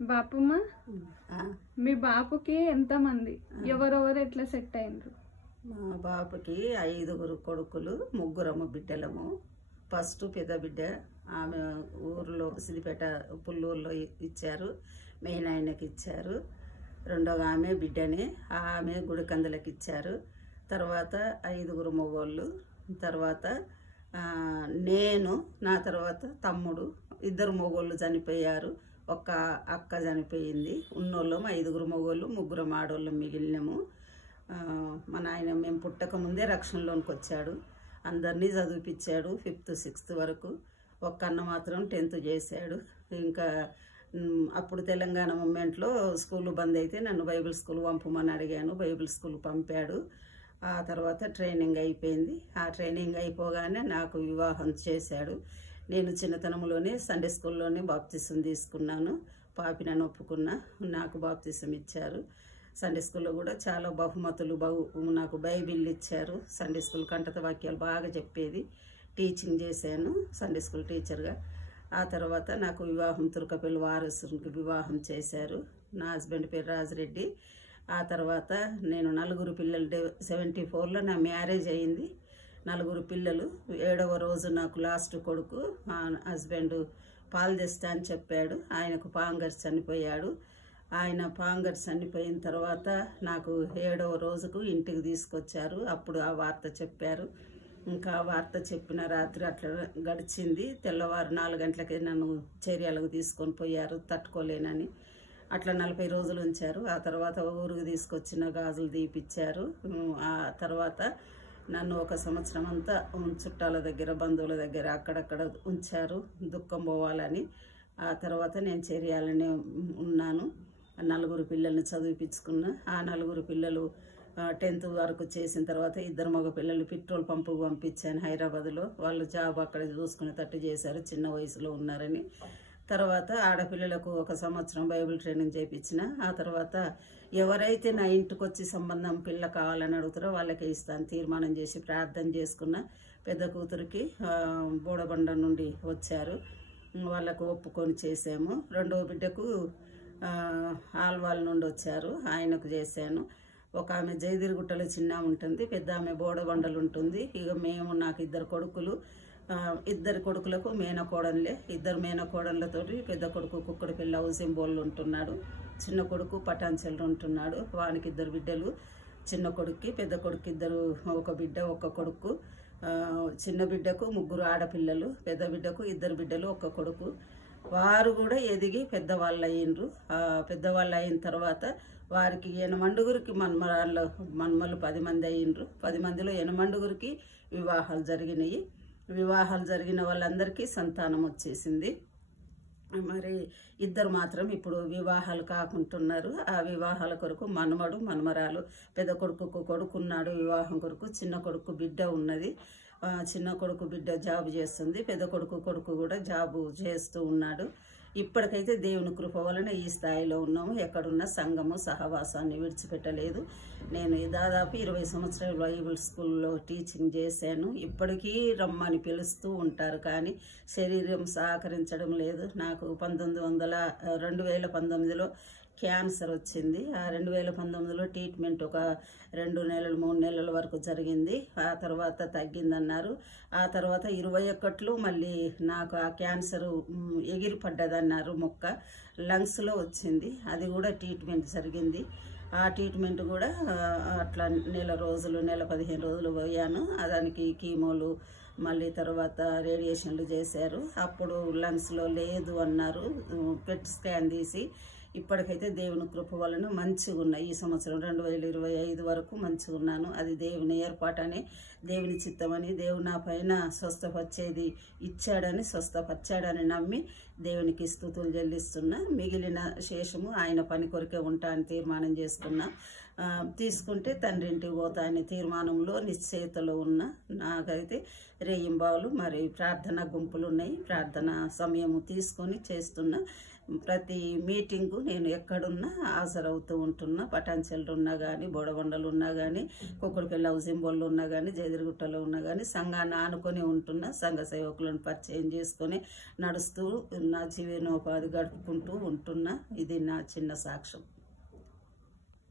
బాపమ్మ, మీ బాపుకి ఎంతమంది, ఎవరెవరు ఎట్లా సెట్ అయినరు? మా బాపుకి 5 కొడుకులు, 3 బిడ్డలము. ఫస్ట్ పెద్ద బిడ్డ ఆమె ఊర్లో సిద్దిపేట పుల్లూరులో ఇచ్చారు, మెయిన్ ఆయనకి ఇచ్చారు. రెండవ ఆమె బిడ్డని ఆమె గుడికందులకి ఇచ్చారు. తర్వాత 5 మగోళ్ళు. తర్వాత నేను, నా తర్వాత తమ్ముడు, 2 మగోళ్ళు చనిపోయారు, ఒక అక్క చనిపోయింది. ఉన్నోళ్ళం 5 మగోళ్ళు, 3 ఆడోళ్ళం మిగిలినాము. మా నాయన మేము పుట్టక ముందే రక్షణలోనికి వచ్చాడు, అందరినీ చదివిపించాడు 5th 6th వరకు. ఒక్క అన్న మాత్రం 10th చేశాడు. ఇంకా అప్పుడు తెలంగాణ మూమెంట్లో స్కూల్ బంద్ అయితే నన్ను బైబిల్ స్కూల్ పంపమని అడిగాను, బైబిల్ స్కూల్ పంపాడు. ఆ తర్వాత ట్రైనింగ్ అయిపోయింది. ఆ ట్రైనింగ్ అయిపోగానే నాకు వివాహం చేశాడు. నేను చిన్నతనంలోనే సండే స్కూల్లోనే బాప్తిసం తీసుకున్నాను. పాపినని ఒప్పుకున్నా, నాకు బాప్తిసం ఇచ్చారు. సండే స్కూల్లో కూడా చాలా బహుమతులు నాకు బైబిల్ ఇచ్చారు. సండే స్కూల్ కంటత వాక్యాలు బాగా చెప్పేది. టీచింగ్ చేశాను సండే స్కూల్ టీచర్గా. ఆ తర్వాత నాకు వివాహం తుర్కపల్లి వారసునికి వివాహం చేశారు. నా హస్బెండ్ పేరు రాజిరెడ్డి. ఆ తర్వాత నేను 4 పిల్లలు 74లో నా మ్యారేజ్ అయింది. 4 పిల్లలు. 7వ రోజు నాకు లాస్ట్ కొడుకు హస్బెండ్ పాలు తెస్తా అని చెప్పాడు. ఆయనకు పాంగర్ చనిపోయాడు. ఆయన పాంగర్ చనిపోయిన తర్వాత నాకు 7వ రోజుకు ఇంటికి తీసుకొచ్చారు. అప్పుడు ఆ వార్త చెప్పారు. ఇంకా వార్త చెప్పిన రాత్రి అట్లా గడిచింది. తెల్లవారు 4 గంటలకే నన్ను చర్యలకు తీసుకొని పోయారు, తట్టుకోలేనని. అట్లా 40 రోజులు ఉంచారు. ఆ తర్వాత ఊరికి తీసుకొచ్చిన గాజులు తీపిచ్చారు. ఆ తర్వాత నన్ను 1 సంవత్సరం అంతా చుట్టాల దగ్గర, బంధువుల దగ్గర అక్కడక్కడ ఉంచారు, దుఃఖం పోవాలని. ఆ తర్వాత నేను చర్యాలనే ఉన్నాను. 4 పిల్లల్ని చదివిపించుకున్నా. ఆ 4 పిల్లలు 10th వరకు చేసిన తర్వాత 2 మగ పిల్లలు పెట్రోల్ పంపుకు పంపించాను హైదరాబాద్లో. వాళ్ళు జాబ్ అక్కడ చూసుకునేటట్టు చేశారు, చిన్న వయసులో ఉన్నారని. తర్వాత ఆడపిల్లలకు 1 సంవత్సరం బైబిల్ ట్రైనింగ్ చేయించిన. ఆ తర్వాత ఎవరైతే నా ఇంటికి వచ్చి సంబంధం పిల్ల కావాలని అడుగుతారో వాళ్ళకే ఇస్తాను తీర్మానం చేసి ప్రార్థన చేసుకున్న. పెద్ద కూతురికి బోడబండ నుండి వచ్చారు, వాళ్ళకు ఒప్పుకొని చేసాము. రెండవ బిడ్డకు ఆల్వాల్ నుండి వచ్చారు, ఆయనకు చేశాను. ఒక ఆమె జయదిరుగుట్టలో చిన్న ఉంటుంది, పెద్ద ఆమె బోడబండలు ఉంటుంది. ఇక మేము, నాకు 2 కొడుకులు, 2 కొడుకులకు మేనకోడళ్ళే. 2 మేనకోడళ్ళతోటి పెద్ద కొడుకు కుక్కడిపల్లి హౌసింగ్ బోర్డులో ఉంటున్నాడు, చిన్న కొడుకు పటాన్చెల్లో ఉంటున్నాడు. వానికి 2 బిడ్డలు, చిన్న కొడుక్కి, పెద్ద కొడుకు 2, ఒక బిడ్డ, ఒక కొడుకు. చిన్న బిడ్డకు 3 ఆడపిల్లలు, పెద్ద బిడ్డకు 2 బిడ్డలు, ఒక కొడుకు. వారు కూడా ఎదిగి పెద్దవాళ్ళు అయ్యిండ్రు. పెద్దవాళ్ళు అయిన తర్వాత వారికి 8 మన్మలు 10 మంది అయ్యిండ్రు. 10 మందిలో 8 వివాహాలు జరిగినాయి. వివాహాలు జరిగిన వాళ్ళందరికీ సంతానం వచ్చేసింది. మరి 2 మాత్రం ఇప్పుడు వివాహాలు కాకుంటున్నారు. ఆ వివాహాల కొరకు మనమడు మనమరాలు, పెద్ద కొడుకు కొడుకున్నాడు వివాహం కొరకు, చిన్న కొడుకు బిడ్డ ఉన్నది. చిన్న కొడుకు బిడ్డ జాబ్ చేస్తుంది, పెద్ద కొడుకు కూడా జాబు చేస్తూ ఉన్నాడు. ఇప్పటికైతే దేవుని కృప వలన ఈ స్థాయిలో ఉన్నాము. ఎక్కడున్న సంఘము సహవాసాన్ని విడిచిపెట్టలేదు. నేను దాదాపు 20 సంవత్సరాలు బైబిల్ స్కూల్లో టీచింగ్ చేశాను. ఇప్పటికీ రమ్మని పిలుస్తూ ఉంటారు, కానీ శరీరం సహకరించడం లేదు. నాకు 2019లో క్యాన్సర్ వచ్చింది. ఆ 2019లో ట్రీట్మెంట్ ఒక 2 నెలలు 3 నెలల వరకు జరిగింది. ఆ తర్వాత తగ్గిందన్నారు. ఆ తర్వాత 21లో మళ్ళీ నాకు ఆ క్యాన్సర్ ఎగిరి పడ్డదన్నారు. మొక్క లంగ్స్లో వచ్చింది. అది కూడా ట్రీట్మెంట్ జరిగింది. ఆ ట్రీట్మెంట్ కూడా అట్లా నెల 15 రోజులు పోయాను. దానికి కీమోలు, మళ్ళీ తర్వాత రేడియేషన్లు చేశారు. అప్పుడు లంగ్స్లో లేదు అన్నారు. పెట్ స్కాన్ తీసి ఇప్పటికైతే దేవుని కృప వలన మంచిగా ఉన్నాయి. ఈ సంవత్సరం 2025 వరకు మంచిగా ఉన్నాను. అది దేవుని ఏర్పాటని, దేవుని చిత్తమని, దేవుని నా పైన స్వస్థపరిచేది ఇచ్చాడని, స్వస్థపరిచాడని నమ్మి దేవునికి స్తుతులు చెల్లిస్తున్నా. మిగిలిన శేషము ఆయన పని కొరికే ఉంటా అని తీర్మానం చేసుకున్నా. తీసుకుంటే తండ్రింటికి పోతా అనే తీర్మానంలో నిశ్చయితలో ఉన్న. నాకైతే రేయింబావులు మరి ప్రార్థన గుంపులు ఉన్నాయి. ప్రార్థన సమయము తీసుకొని చేస్తున్నా. ప్రతి మీటింగ్కు నేను ఎక్కడున్నా హాజరవుతూ ఉంటున్నా. పటాన్చెల్లు ఉన్నా కానీ, బోడబండలు ఉన్నా కానీ, కుక్కడికెళ్ళి హౌసింగ్ బోర్డులు ఉన్నా కానీ, జయదిరిగుట్టలో ఉన్నా కానీ సంఘాన్ని ఆనుకొని ఉంటున్నా. సంఘ సేవకులను పరిచయం చేసుకొని నడుస్తూ నా జీవనోపాధి గడుపుకుంటూ ఉంటున్నా. ఇది నా చిన్న సాక్ష్యం.